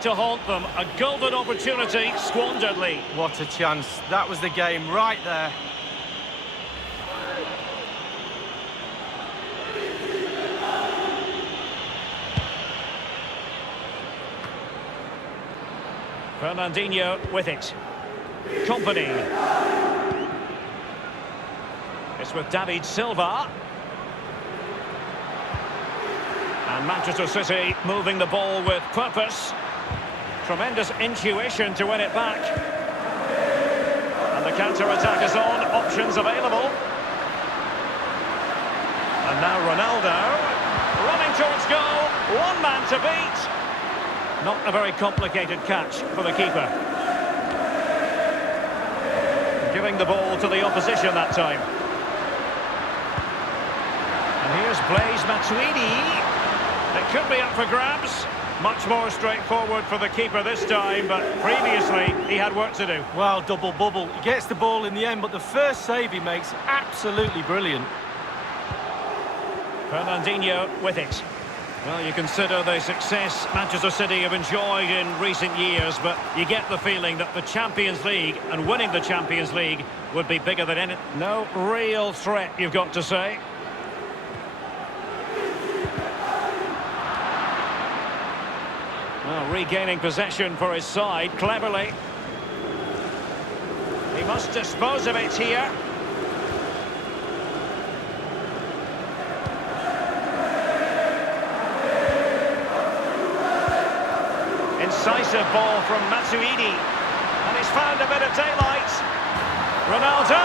To haunt them, a golden opportunity squandered, Lee. What a chance. That was the game right there. Fernandinho with it. Company. It's with David Silva. And Manchester City moving the ball with purpose. Tremendous intuition to win it back. And the counter-attack is on. Options available. And now Ronaldo. Running towards goal. One man to beat. Not a very complicated catch for the keeper. Giving the ball to the opposition that time. And here's Blaise Matuidi. It could be up for grabs. Much more straightforward for the keeper this time, but previously he had work to do. Well, double bubble. He gets the ball in the end, but the first save he makes, absolutely brilliant. Fernandinho with it. Well, you consider the success Manchester City have enjoyed in recent years, but you get the feeling that the Champions League and winning the Champions League would be bigger than any. No real threat, you've got to say. Well, regaining possession for his side, cleverly. He must dispose of it here. Incisive ball from Matuidi. And he's found a bit of daylight. Ronaldo!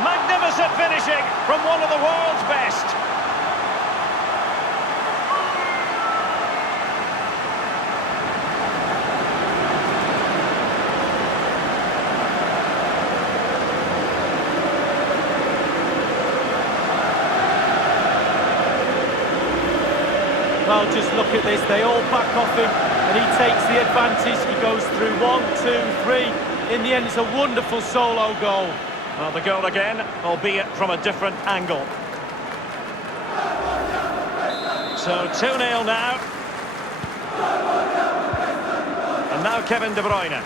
Magnificent finishing from one of the world's best. Well, just look at this. They all back off him, and he takes the advantage. He goes through 1, 2, 3. In the end, it's a wonderful solo goal. Well, the goal again, albeit from a different angle. So 2-0 now. And now Kevin De Bruyne.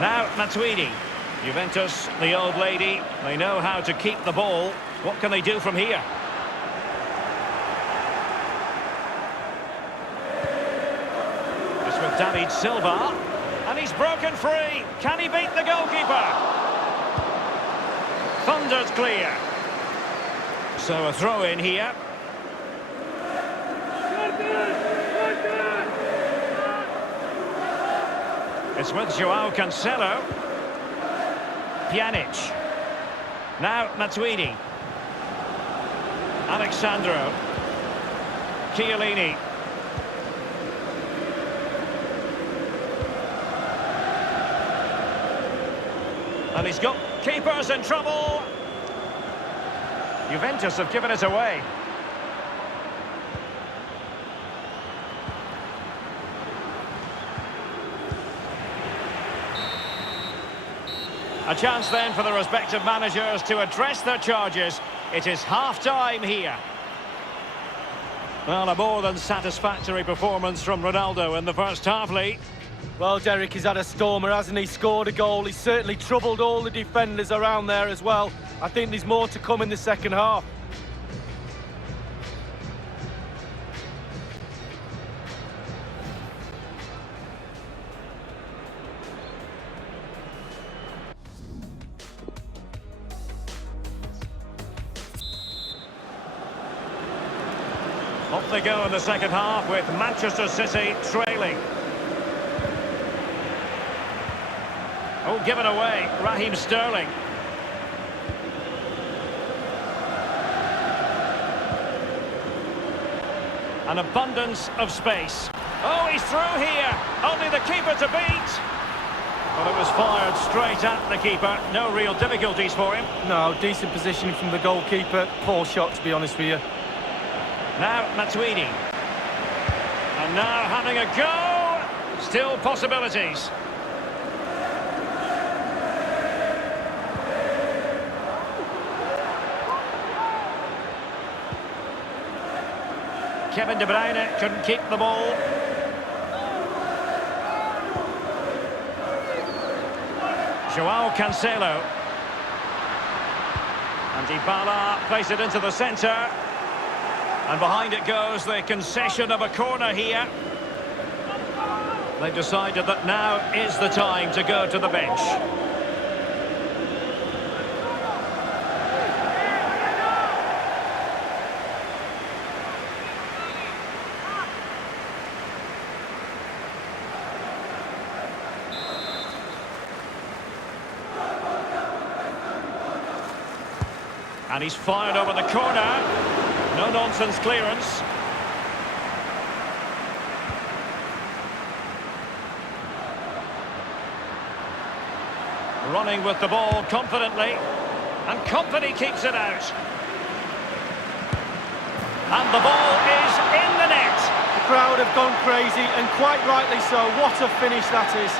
Now Matuidi. Juventus, the old lady, they know how to keep the ball. What can they do from here? With David Silva, and he's broken free. Can he beat the goalkeeper? Thunder's clear. So a throw in here. It's with Joao Cancelo. Pjanic. Now Matuidi. Alexandro. Chiellini. And he's got keepers in trouble. Juventus have given it away. A chance then for the respective managers to address their charges. It is half-time here. Well, a more than satisfactory performance from Ronaldo in the first half, Lee. Well, Derek, he's had a stormer, hasn't he? Scored a goal. He's certainly troubled all the defenders around there as well. I think there's more to come in the second half. Off they go in the second half with Manchester City trailing. Oh, given away, Raheem Sterling. An abundance of space. Oh, he's through here. Only the keeper to beat. Well, it was fired straight at the keeper. No real difficulties for him. No, decent positioning from the goalkeeper. Poor shot, to be honest with you. Now Matuidi. And now having a go. Still possibilities. Kevin De Bruyne couldn't keep the ball. João Cancelo. And Dybala plays it into the centre. And behind it goes the concession of a corner here. They've decided that now is the time to go to the bench. And he's fired over the corner. No-nonsense clearance. Running with the ball confidently. And company keeps it out. And the ball is in the net. The crowd have gone crazy, and quite rightly so. What a finish that is.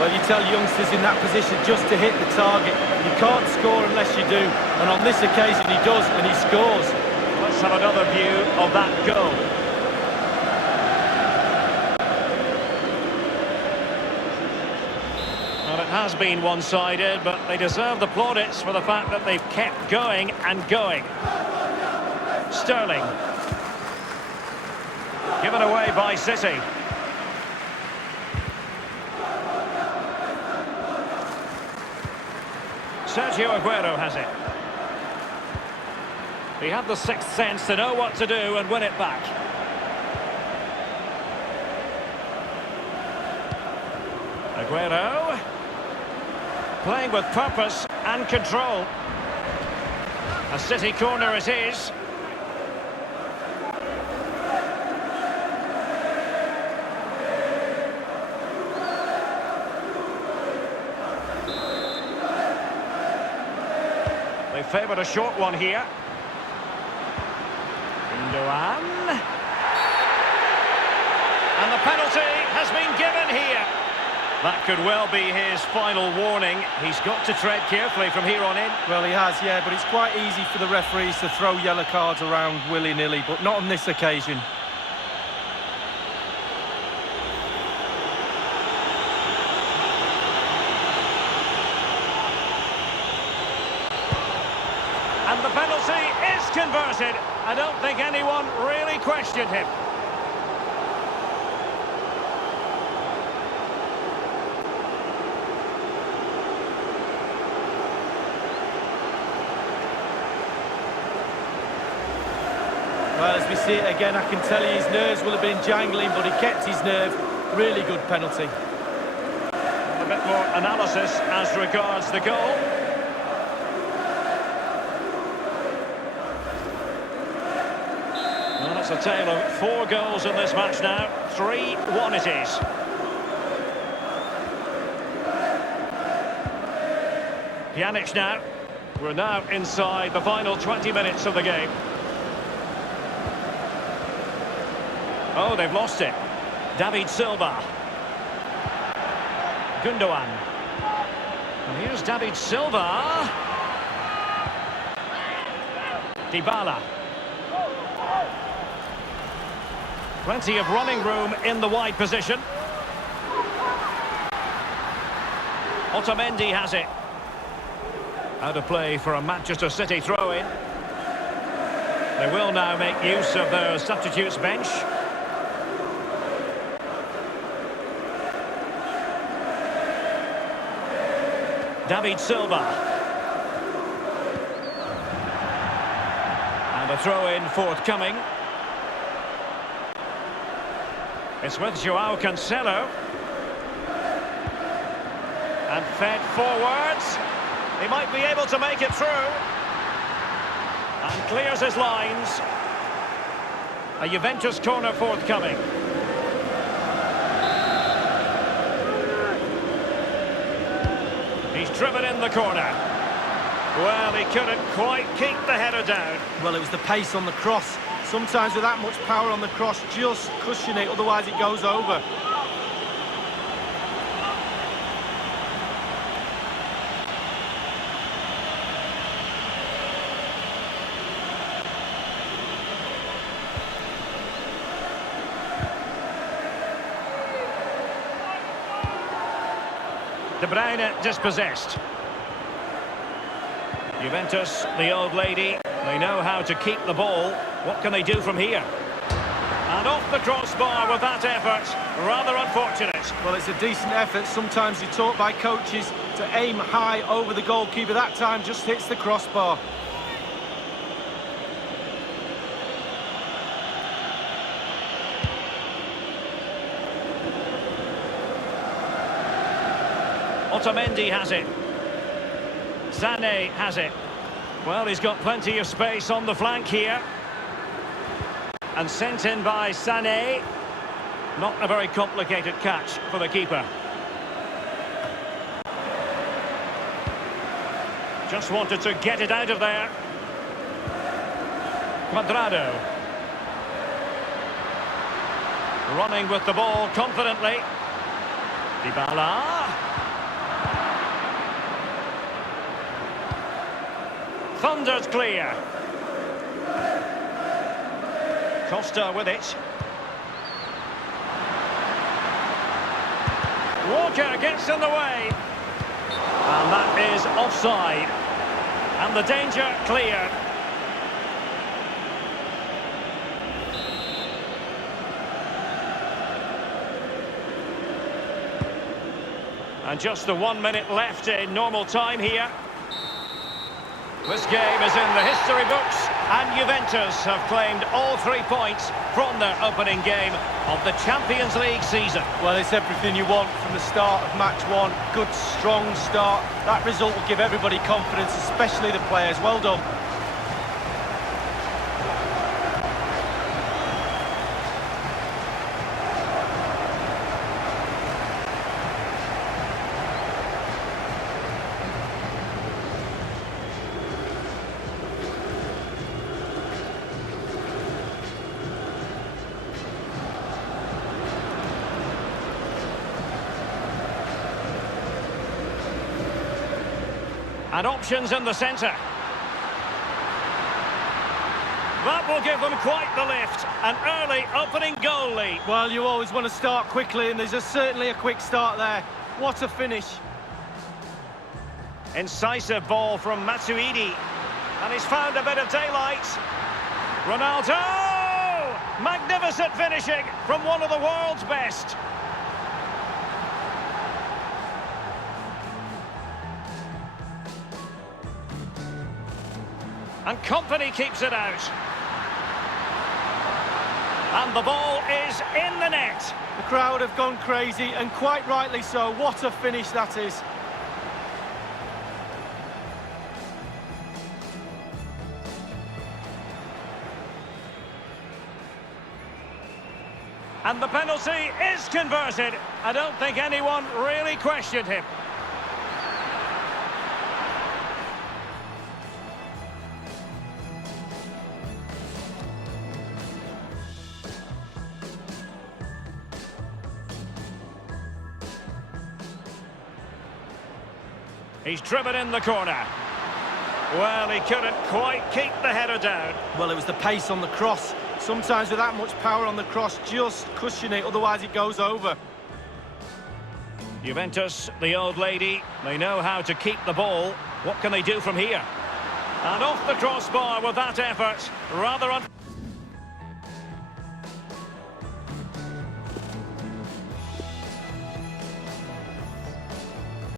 Well, you tell youngsters in that position just to hit the target. You can't score unless you do. And on this occasion he does, and he scores. Let's have another view of that goal. Well, it has been one-sided, but they deserve the plaudits for the fact that they've kept going and going. Sterling. Given away by City. Sergio Aguero has it. He had the sixth sense to know what to do and win it back. Aguero. Playing with purpose and control. A City corner it is. They favoured a short one here. Gundogan. And the penalty has been given here. That could well be his final warning. He's got to tread carefully from here on in. Well, he has, yeah, but it's quite easy for the referees to throw yellow cards around willy-nilly, but not on this occasion. And the penalty is converted. I don't think anyone really questioned him. Well, as we see it again, I can tell you his nerves will have been jangling, but he kept his nerve. Really good penalty. A bit more analysis as regards the goal. Well, it's a tale of 4 goals in this match now. 3-1 it is. Pjanic now. We're now inside the final 20 minutes of the game. Oh, they've lost it. David Silva. Gundogan. And here's David Silva. Dybala. Plenty of running room in the wide position. Otamendi has it. Out of play for a Manchester City throw-in. They will now make use of their substitutes bench. David Silva. And a throw-in forthcoming. It's with João Cancelo. And fed forwards. He might be able to make it through. And clears his lines. A Juventus corner forthcoming. He's driven in the corner. Well, he couldn't quite keep the header down. Well, it was the pace on the cross. Sometimes with that much power on the cross, just cushion it, otherwise it goes over. Bruyne dispossessed. Juventus, the old lady, they know how to keep the ball. What can they do from here? And off the crossbar with that effort. Rather unfortunate. Well, it's a decent effort. Sometimes you're taught by coaches to aim high over the goalkeeper. That time just hits the crossbar. Otamendi has it. Sané has it. Well, he's got plenty of space on the flank here. And sent in by Sané. Not a very complicated catch for the keeper. Just wanted to get it out of there. Cuadrado. Running with the ball confidently. Dybala. Thunders clear. Costa with it. Walker gets in the way. And that is offside. And the danger cleared. And just the 1 minute left in normal time here. This game is in the history books, and Juventus have claimed all 3 points from their opening game of the Champions League season. Well, it's everything you want from the start of match one. Good, strong start. That result will give everybody confidence, especially the players. Well done. And options in the centre. That will give them quite the lift. An early opening goal lead. Well, you always want to start quickly, and there's certainly a quick start there. What a finish. Incisive ball from Matuidi. And he's found a bit of daylight. Ronaldo! Magnificent finishing from one of the world's best. And company keeps it out. And the ball is in the net. The crowd have gone crazy, and quite rightly so. What a finish that is. And the penalty is converted. I don't think anyone really questioned him. He's driven in the corner. Well, he couldn't quite keep the header down. Well, it was the pace on the cross. Sometimes with that much power on the cross, just cushion it, otherwise it goes over. Juventus, the old lady, they know how to keep the ball. What can they do from here? And off the crossbar with that effort. Rather